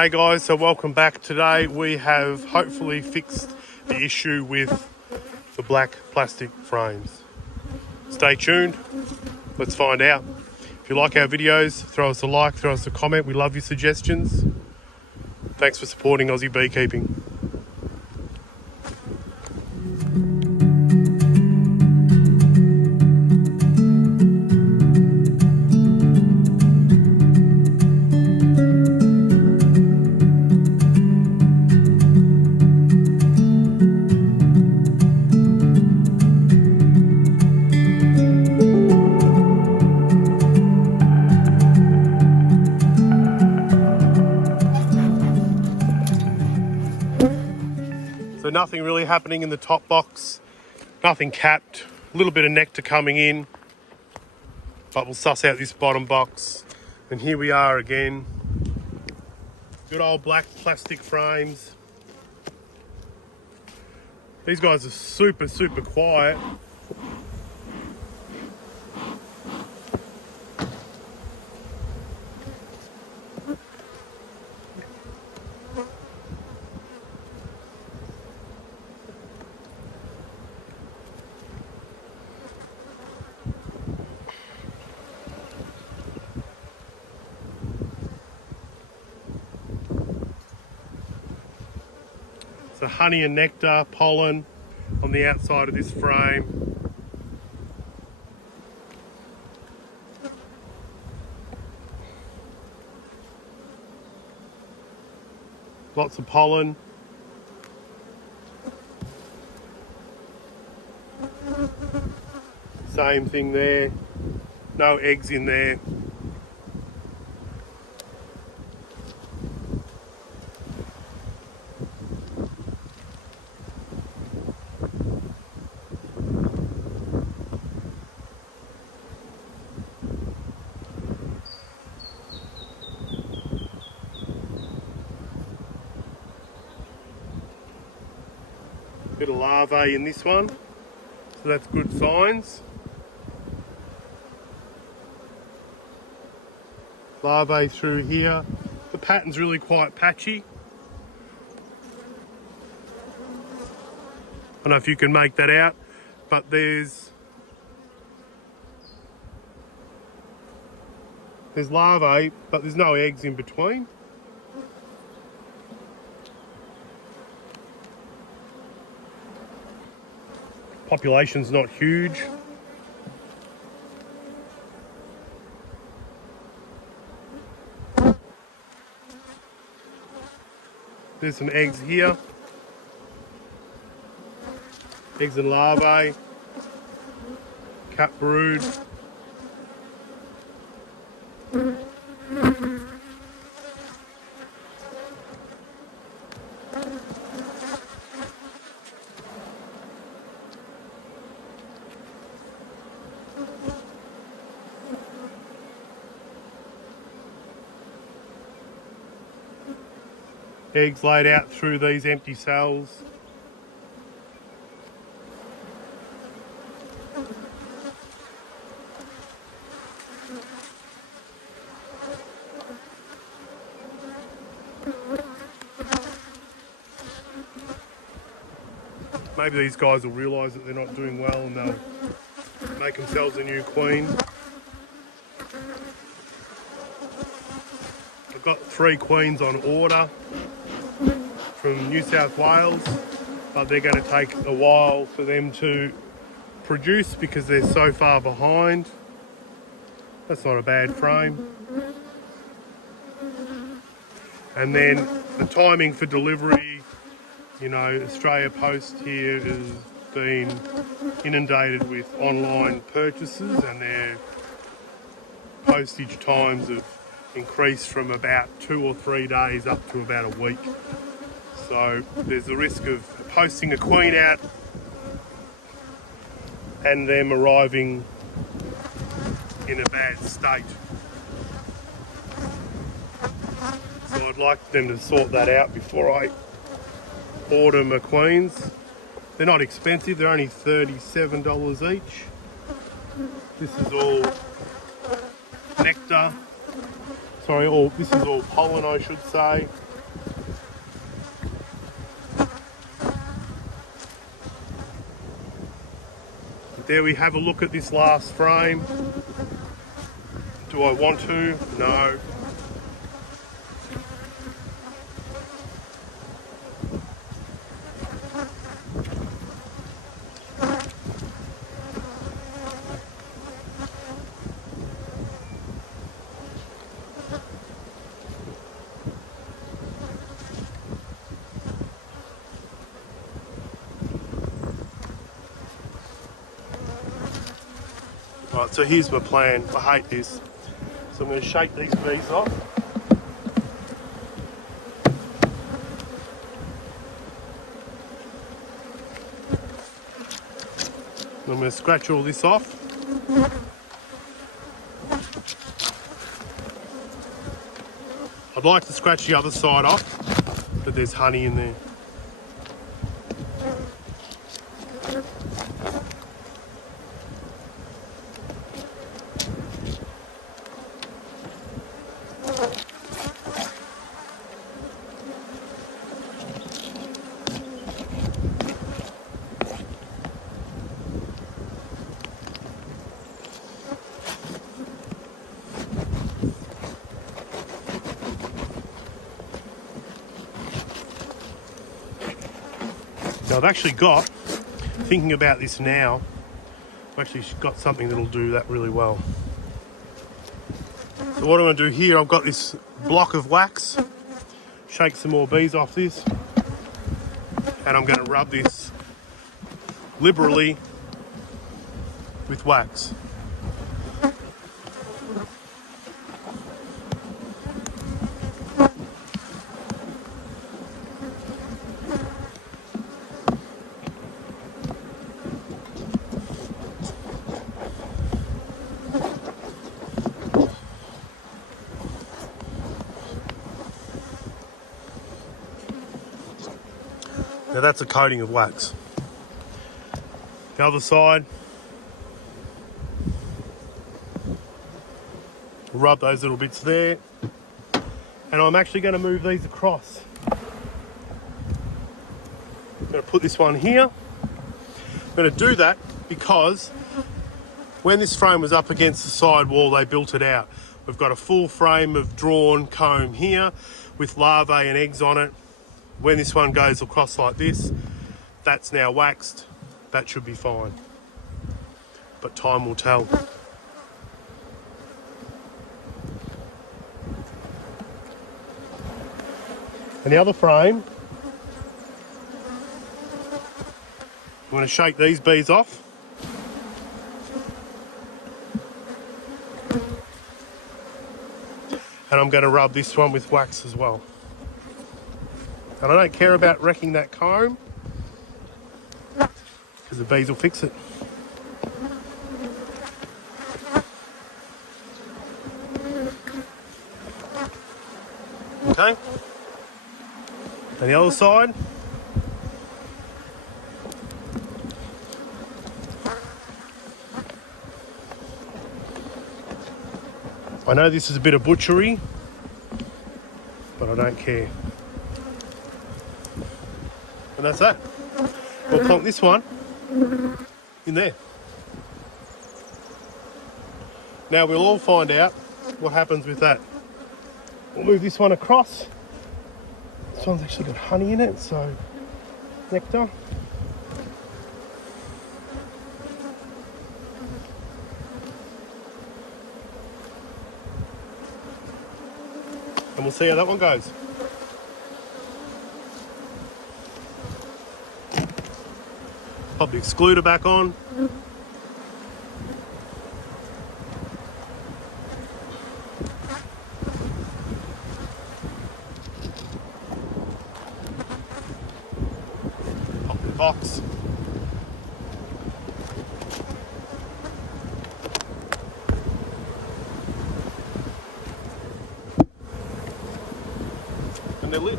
Hey guys, so welcome back. Today we have hopefully fixed the issue with the black plastic frames. Stay tuned, let's find out. If you like our videos, throw us a like, throw us a comment. We love your suggestions. Thanks for supporting Aussie beekeeping. So nothing really happening in the top box, nothing capped, a little bit of nectar coming in, but we'll suss out this bottom box. And here we are again, good old black plastic frames. These guys are super quiet. So honey and nectar, pollen on the outside of this frame. Lots of pollen. Same thing there. No eggs in there. Bit of larvae in this one, so that's good signs. Larvae through here. The pattern's really quite patchy. I don't know if you can make that out, but there's larvae, but there's no eggs in between. Population's not huge. There's some eggs here. Eggs and larvae. Cap brood. Eggs laid out through these empty cells. Maybe these guys will realise that they're not doing well and they'll make themselves a new queen. I've got 3 queens on order from New South Wales, but they're going to take a while for them to produce because they're so far behind. That's not a bad frame. And then the timing for delivery, you know, Australia Post here has been inundated with online purchases and their postage times have increased from about 2 or 3 days up to about a week. So there's the risk of posting a queen out and them arriving in a bad state. So I'd like them to sort that out before I order my queens. They're not expensive, they're only $37 each. This is all nectar. Sorry, this is all pollen, I should say. There we have a look at this last frame. Do I want to? No. Right, so here's my plan. I hate this. So I'm going to shake these bees off. I'm going to scratch all this off. I'd like to scratch the other side off, but there's honey in there. Now I've actually got, thinking about this now, I've actually got something that'll do that really well. So what I'm going to do here, I've got this block of wax, shake some more bees off this, and I'm going to rub this liberally with wax. Now that's a coating of wax. The other side, rub those little bits there, and I'm actually going to move these across. I'm going to put this one here. I'm going to do that because when this frame was up against the side wall, they built it out. We've got a full frame of drawn comb here with larvae and eggs on it. When this one goes across like this, that's now waxed. That should be fine. But time will tell. And the other frame, I'm going to shake these bees off. And I'm going to rub this one with wax as well. And I don't care about wrecking that comb because the bees will fix it. Okay. And the other side. I know this is a bit of butchery, but I don't care. And that's that. We'll plonk this one in there. Now we'll all find out what happens with that. We'll move this one across. This one's actually got honey in it, so nectar. And we'll see how that one goes. Pop the excluder back on. Pop the box. And the lid.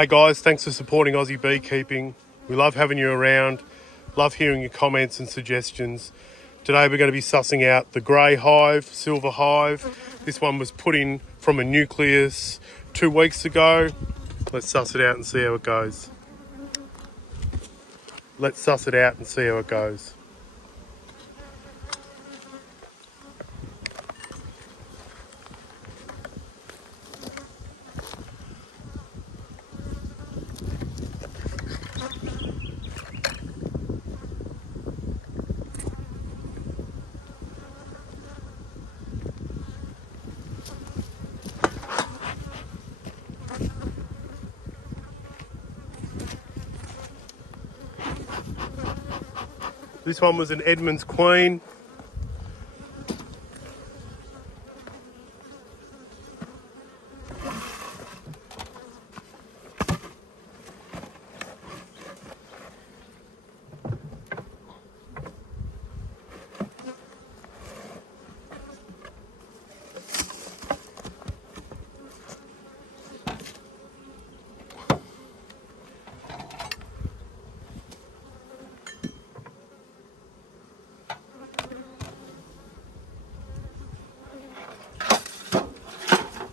Hey guys, thanks for supporting Aussie Beekeeping. We love having you around, love hearing your comments and suggestions. Today we're going to be sussing out the grey hive, silver hive. This one was put in from a nucleus 2 weeks ago. Let's suss it out and see how it goes. Let's suss it out and see how it goes. This one was an Edmund's Queen.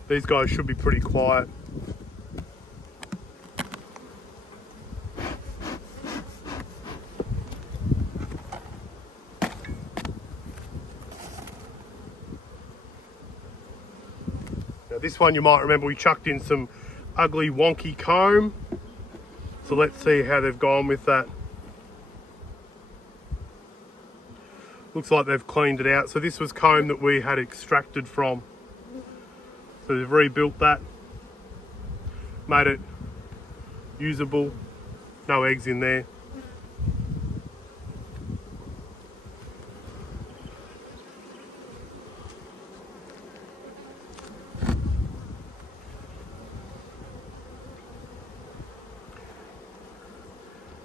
These guys should be pretty quiet. Now this one you might remember we chucked in some ugly wonky comb. So let's see how they've gone with that. Looks like they've cleaned it out. So this was comb that we had extracted from. So they've rebuilt that, made it usable, no eggs in there.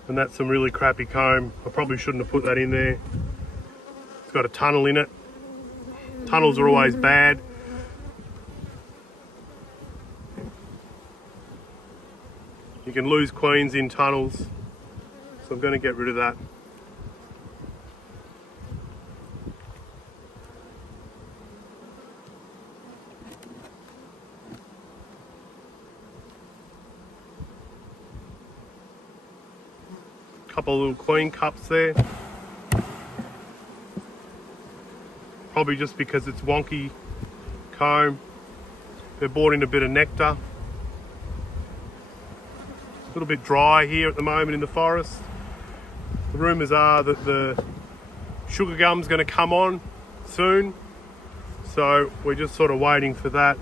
And that's some really crappy comb. I probably shouldn't have put that in there. It's got a tunnel in it. Tunnels are always bad. You can lose queens in tunnels, so I'm going to get rid of that. Couple of little queen cups there. Probably just because it's wonky comb. They're brought in a bit of nectar. A little bit dry here at the moment in the forest. The rumours are that the sugar gum's going to come on soon, so we're just sort of waiting for that.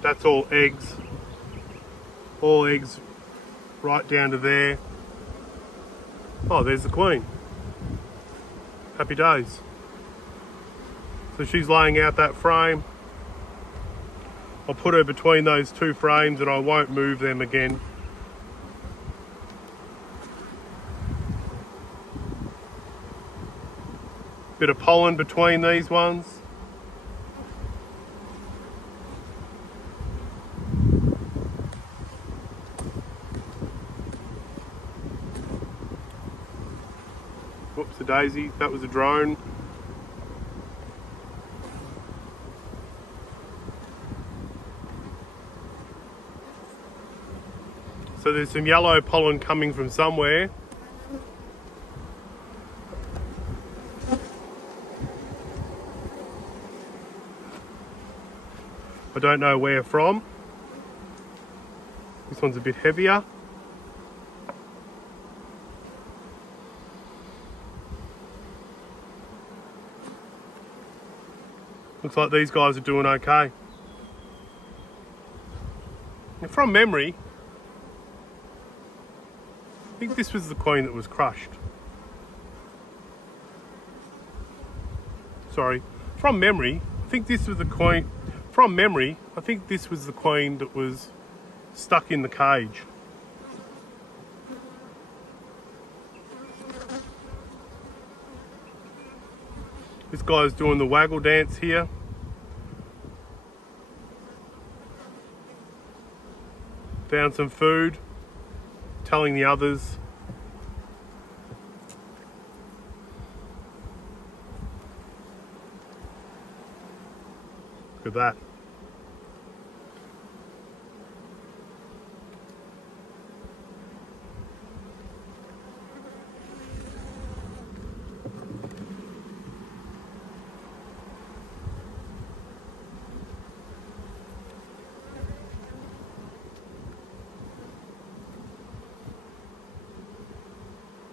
That's all eggs right down to there. Oh, there's the queen. Happy days. So she's laying out that frame. I'll put her between those two frames and I won't move them again. Bit of pollen between these ones. Whoops, a daisy, that was a drone. So there's some yellow pollen coming from somewhere. I don't know where from. This one's a bit heavier. Looks like these guys are doing okay. And from memory, I think this was the queen that was crushed. Sorry, from memory, I think this was the queen. From memory, I think this was the queen that was stuck in the cage. This guy's doing the waggle dance here. Found some food, telling the others. Look at that.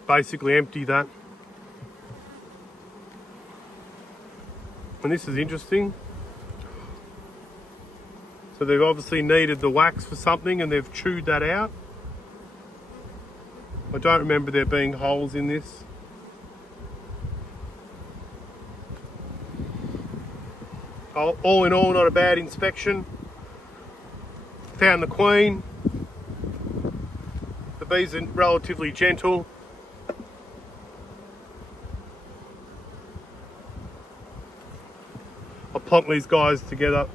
Basically empty that. And this is interesting. So they've obviously needed the wax for something and they've chewed that out. I don't remember there being holes in this. All in all, not a bad inspection. Found the queen. The bees are relatively gentle. I'll plonk these guys together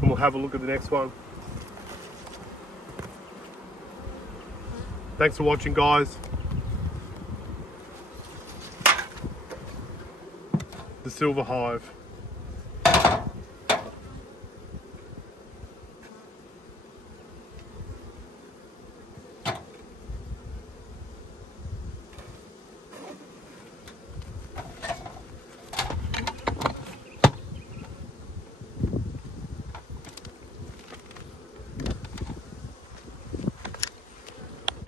and we'll have a look at the next one. Thanks for watching, guys. The silver hive.